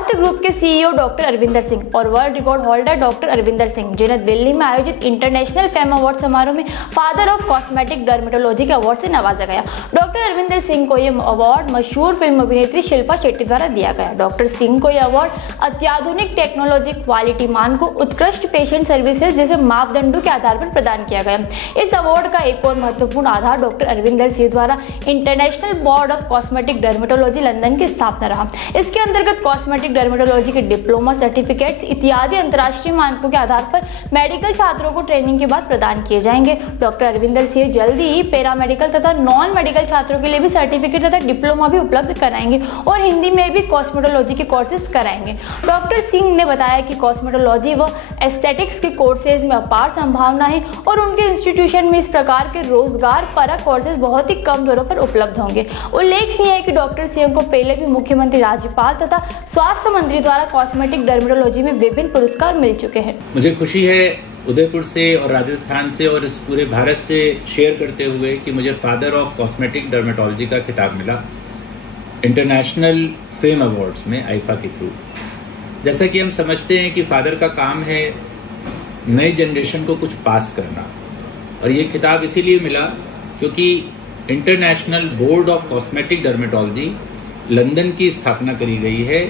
North group के CEO doctor Arvinder Singh और world record holder doctor Arvinder Singh, जिन्हें दिल्ली में आयोजित इंटरनेशनल फेम अवार्ड समारोह में फादर ऑफ कॉस्मेटिक डर्मेटोलॉजी के अवार्ड से नवाजा गया। डॉक्टर अरविंदर सिंह को यह अवार्ड मशहूर फिल्म अभिनेत्री शिल्पा शेट्टी द्वारा दिया गया। डॉक्टर सिंह को यह अवार्ड अत्याधुनिक टेक्नोलॉजी, क्वालिटी मानकों, उत्कृष्ट पेशेंट सर्विसेज जैसे मापदंडों के आधार पर प्रदान किया गया। इस अवार्ड का एक और महत्वपूर्ण आधार डॉक्टर अरविंदर सिंह द्वारा international board of cosmetic dermatology London की स्थापना रहा। इसके अंतर्गत कॉस्मेटिक डर्मेटोलॉजी के डिप्लोमा, सर्टिफिकेट्स इत्यादि अंतर्राष्ट्रीय मानकों के आधार पर मेडिकल छात्रों को ट्रेनिंग के बाद प्रदान किए जाएंगे। डॉक्टर अरविंदर सिंह जल्दी ही पैरामेडिकल तथा नॉन मेडिकल छात्रों के लिए भी सर्टिफिकेट तथा डिप्लोमा भी उपलब्ध कराएंगे और हिंदी में भी कॉस्मेटोलॉजी के कोर्सेज कराएंगे। डॉक्टर सिंह ने बताया कि कॉस्मेटोलॉजी व एस्थेटिक्स के कोर्सेज में अपार संभावना है और उनके इंस्टीट्यूशन में इस प्रकार के रोजगार परक कोर्सेज बहुत ही कम दरों पर उपलब्ध होंगे। उल्लेखनीय है कि डॉक्टर सिंह को पहले भी मुख्यमंत्री, राज्यपाल तथा स्वास्थ्य मंत्री द्वारा कॉस्मेटिक डर्मेटोलॉजी में विभिन्न पुरस्कार मिल चुके हैं। मुझे खुशी है उदयपुर से और राजस्थान से और इस पूरे भारत से शेयर करते हुए कि मुझे फादर ऑफ कॉस्मेटिक डर्मेटोलॉजी का खिताब मिला इंटरनेशनल फेम अवार्ड्स में आईफा के थ्रू। जैसा कि हम समझते हैं कि फादर का काम है नई जनरेशन को कुछ पास करना, और ये खिताब इसीलिए मिला क्योंकि international board of cosmetic dermatology London की स्थापना करी गई है,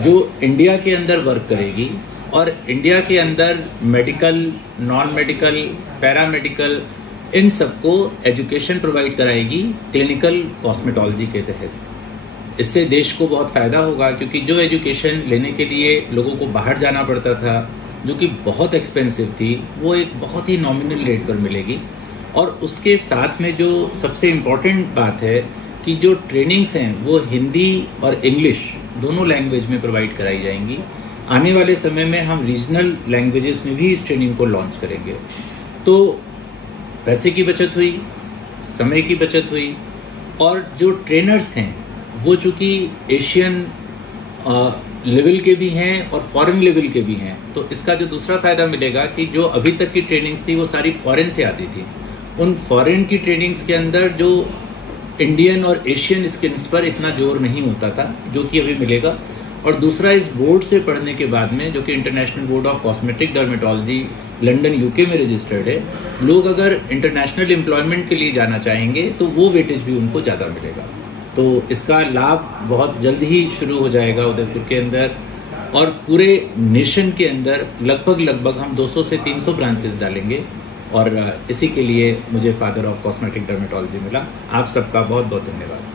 जो इंडिया के अंदर वर्क करेगी और इंडिया के अंदर मेडिकल, नॉन मेडिकल, पैरामेडिकल इन सबको एजुकेशन प्रोवाइड कराएगी क्लिनिकल कॉस्मेटोलॉजी के तहत। इससे देश को बहुत फायदा होगा क्योंकि जो एजुकेशन लेने के लिए लोगों को बाहर जाना पड़ता था, जो कि बहुत एक्सपेंसिव थी, वो एक बहुत ही नॉमिनल रेट पर मिलेगी। और उसके साथ में जो सबसे इम्पोर्टेंट बात है कि जो ट्रेनिंग्स हैं वो हिंदी और इंग्लिश दोनों लैंग्वेज में प्रोवाइड कराई जाएंगी। आने वाले समय में हम रीजनल लैंग्वेजेस में भी इस ट्रेनिंग को लॉन्च करेंगे। तो पैसे की बचत हुई, समय की बचत हुई, और जो ट्रेनर्स हैं वो चूँकि एशियन लेवल के भी हैं और फॉरेन लेवल के भी हैं, तो इसका जो दूसरा फायदा मिलेगा कि जो अभी तक की ट्रेनिंग्स थी वो सारी फॉरेन से आती थी। उन फॉरेन की ट्रेनिंग्स के अंदर जो इंडियन और एशियन स्किल्स पर इतना जोर नहीं होता था, जो कि अभी मिलेगा। और दूसरा, इस बोर्ड से पढ़ने के बाद में, जो कि international board of cosmetic dermatology London UK में रजिस्टर्ड है, लोग अगर इंटरनेशनल एम्प्लॉयमेंट के लिए जाना चाहेंगे तो वो वेटेज भी उनको ज़्यादा मिलेगा। तो इसका लाभ बहुत जल्द ही शुरू हो जाएगा उदयपुर के अंदर, और पूरे नेशन के अंदर लगभग हम 200 से 300 ब्रांचेस डालेंगे। और इसी के लिए मुझे फादर ऑफ कॉस्मेटिक डर्मेटोलॉजी मिला। आप सबका बहुत बहुत धन्यवाद।